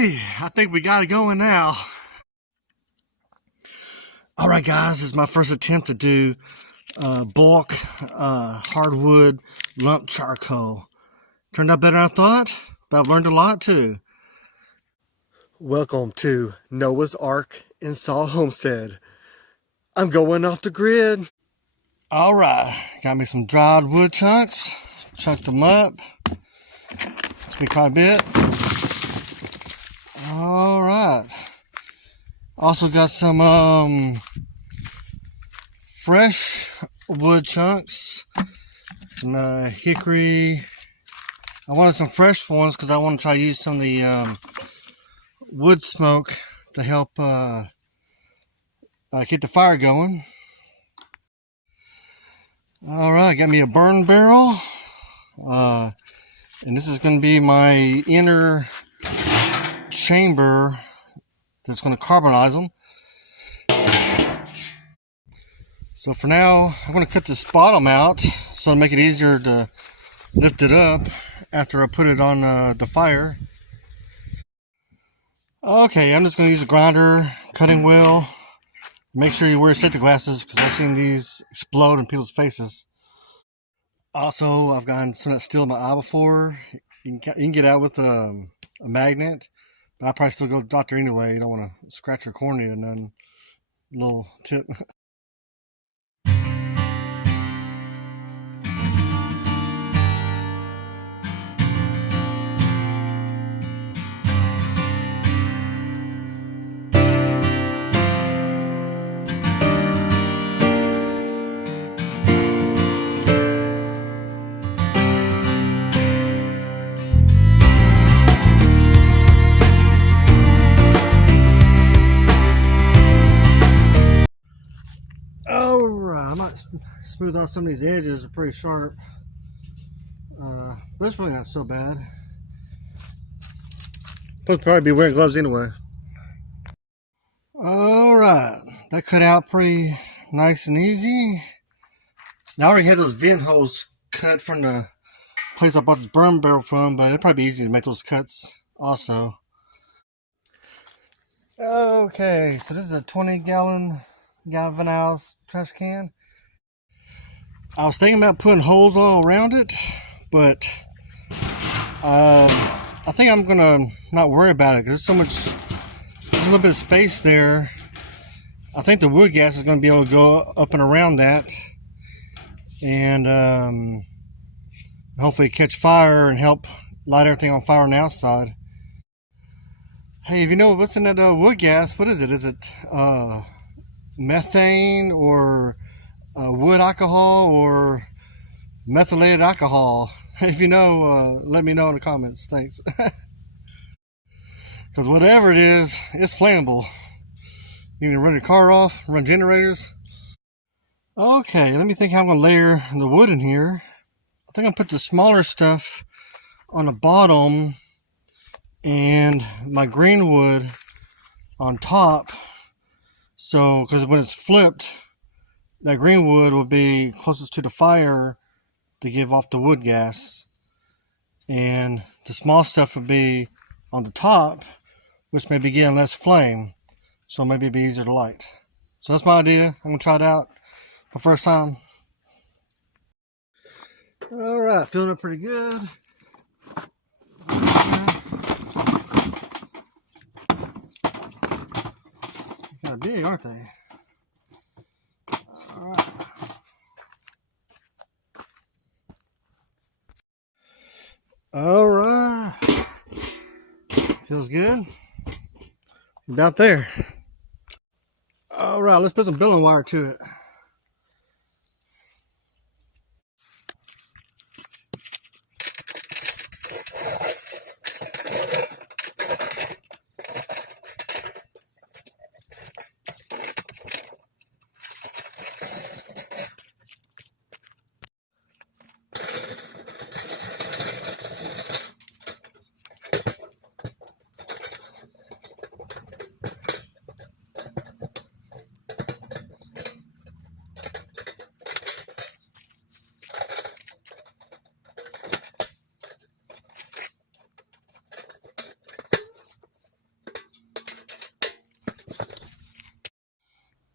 Woo-wee, I think we got it going now. All right, guys, this is my first attempt to do bulk hardwood lump charcoal. Turned out better than I thought, but I've learned a lot too. Welcome to Noah's Ark Install Homestead. I'm going off the grid. All right, got me some dried wood chunks. Chunked them up. It's me quite a bit. All right. Also got some fresh wood chunks. Some hickory. I wanted some fresh ones because I want to try to use some of the wood smoke to help keep the fire going. All right, got me a burn barrel. And this is going to be my inner chamber that's going to carbonize them. So for now, I'm going to cut this bottom out so to make it easier to lift it up after I put it on the fire. Okay, I'm just going to use a grinder, cutting wheel. Make sure you wear safety glasses because I've seen these explode in people's faces. Also, I've gotten some of that steel in my eye before. You can get out with a magnet, but I'll probably still go to the doctor anyway. You don't want to scratch your cornea and then little tip. Alright, I might smooth out some of these edges. They're pretty sharp. But it's really not so bad. Supposed to probably be wearing gloves anyway. Alright, that cut out pretty nice and easy. Now I already had those vent holes cut from the place I bought this burn barrel from, but it'd probably be easy to make those cuts also. Okay, so this is a 20-gallon galvanized trash can. I was thinking about putting holes all around it, but I think I'm gonna not worry about it because there's a little bit of space there. I think the wood gas is gonna be able to go up and around that, and hopefully catch fire and help light everything on fire on the outside. Hey, if you know what's in that wood gas, what is it? Is it methane or wood alcohol or methylated alcohol? If you know, let me know in the comments. Thanks. Because whatever it is, it's flammable. You can run your car off, run generators. Okay, let me think how I'm going to layer the wood in here. I think I'll put the smaller stuff on the bottom and my green wood on top. So, because when it's flipped, that green wood will be closest to the fire to give off the wood gas. And the small stuff would be on the top, which may be getting less flame. So maybe it'd be easier to light. So that's my idea. I'm going to try it out for the first time. All right, filling up pretty good. Kind of big, aren't they? All right. All right. Feels good. About there. All right, let's put some billing wire to it.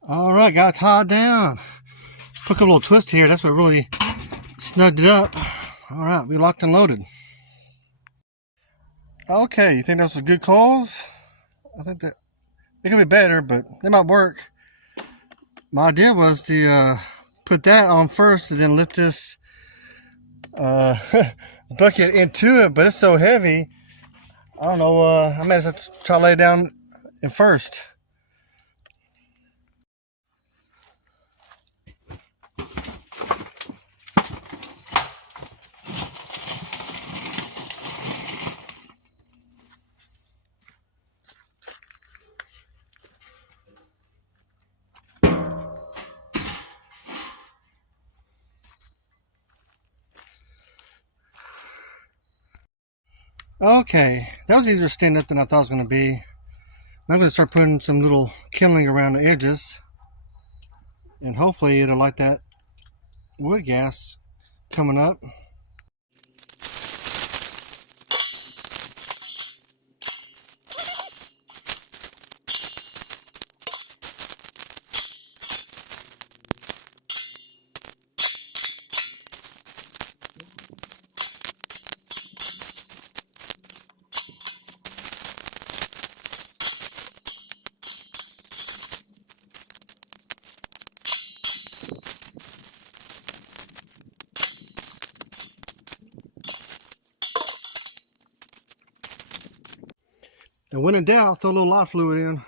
All right, got it tied down. Took a little twist here. That's what really snugged it up. All right, we locked and loaded. Okay, you think those are good calls? I think that they could be better, but they might work. My idea was to put that on first and then lift this bucket into it, but it's so heavy. I don't know. I may have to try to lay it down in first. Okay, that was easier to stand up than I thought it was going to be. I'm going to start putting some little kindling around the edges, and hopefully it'll light that wood gas coming up. And when in doubt, throw a little light fluid in.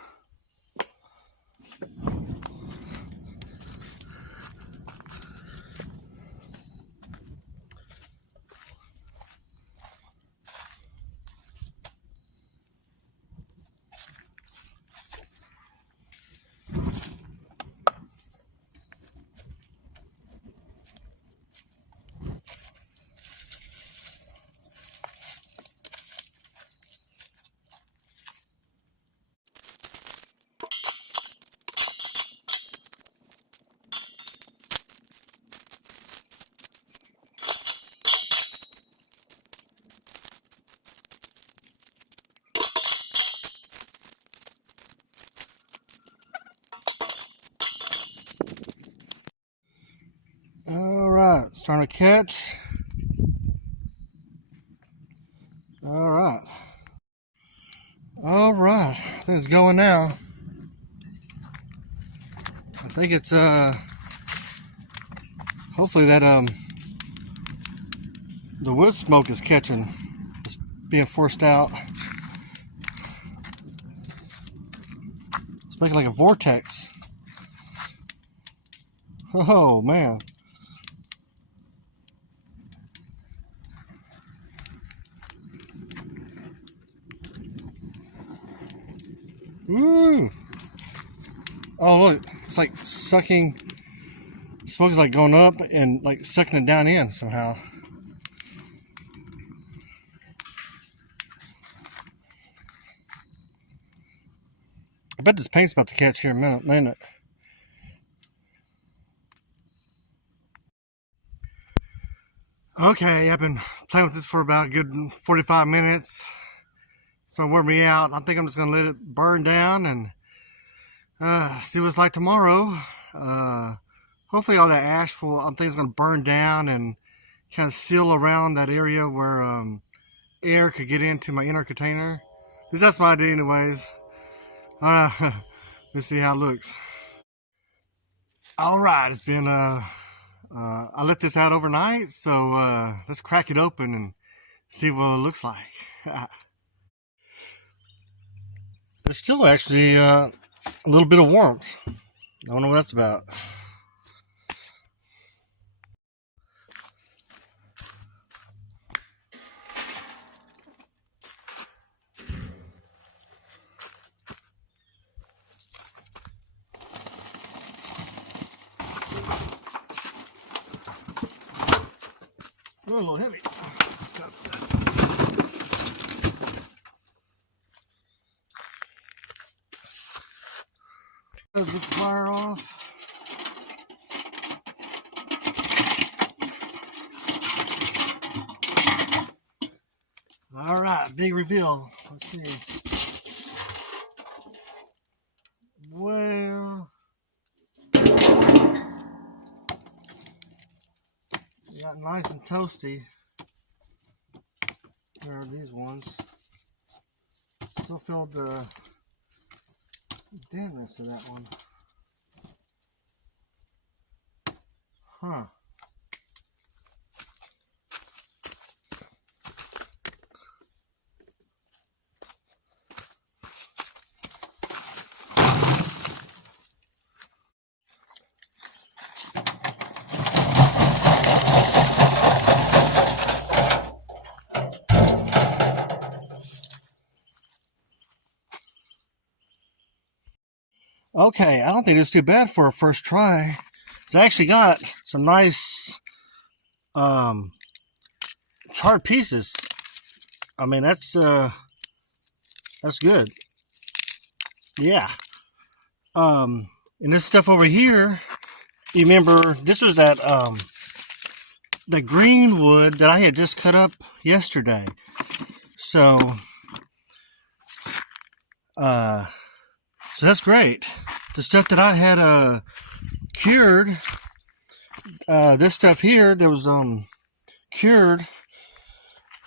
All right, starting to catch. All right. All right, I think it's going now. I think it's hopefully that the wood smoke is catching. It's being forced out. It's making like a vortex. Oh man. Woo! Oh look, it's like sucking. Smoke is like going up and like sucking it down in somehow. I bet this paint's about to catch here in a minute. Okay, I've been playing with this for about a good 45 minutes. So it wore me out. I think I'm just gonna let it burn down and see what it's like tomorrow. Hopefully all that ash will, I think it's gonna burn down and kind of seal around that area where air could get into my inner container. Because that's my idea anyways. Let's see how it looks. All right, it's been I let this out overnight, so let's crack it open and see what it looks like. It's still actually a little bit of warmth. I don't know what that's about. Oh, a little heavy. Let's get the fire off. All right, big reveal. Let's see. Well, Got nice and toasty. There are these ones. Still feel the dampness of that one. Huh. Okay, I don't think it's too bad for a first try. It's actually got some nice charred pieces. I mean, that's good. Yeah. And this stuff over here, you remember this was that the green wood that I had just cut up yesterday. So that's great. The stuff that I had cured, this stuff here that was cured,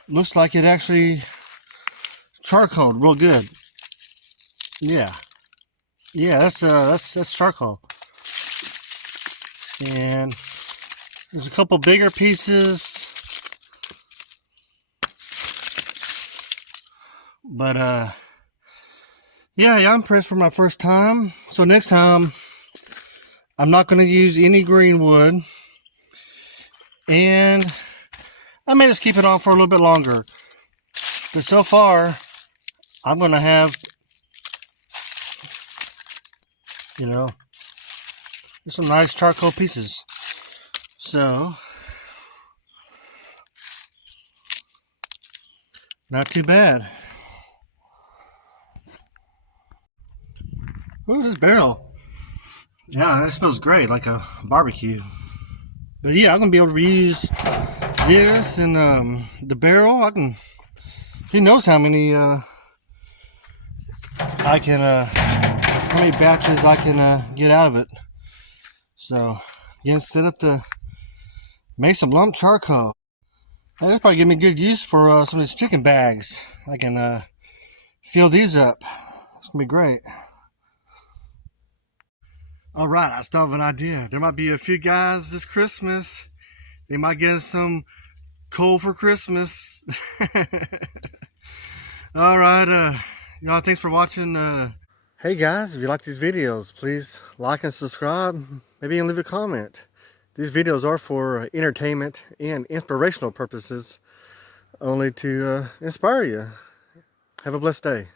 looks like it actually charcoaled real good. Yeah, that's charcoal. And there's a couple bigger pieces, but yeah, I'm impressed for my first time. So next time, I'm not going to use any green wood, and I may just keep it on for a little bit longer. But so far, I'm going to have, there's some nice charcoal pieces. So, not too bad. Ooh, this barrel. Yeah, that smells great, like a barbecue. But yeah, I'm going to be able to reuse this and the barrel. Who knows how many how many batches I can get out of it. So, again, set up to make some lump charcoal. That'll probably give me good use for some of these chicken bags. I can fill these up. It's going to be great. Alright, I still have an idea. There might be a few guys this Christmas. They might get some coal for Christmas. Alright, y'all, thanks for watching. Hey guys, if you like these videos, please like and subscribe. Maybe even leave a comment. These videos are for entertainment and inspirational purposes, only to inspire you. Have a blessed day.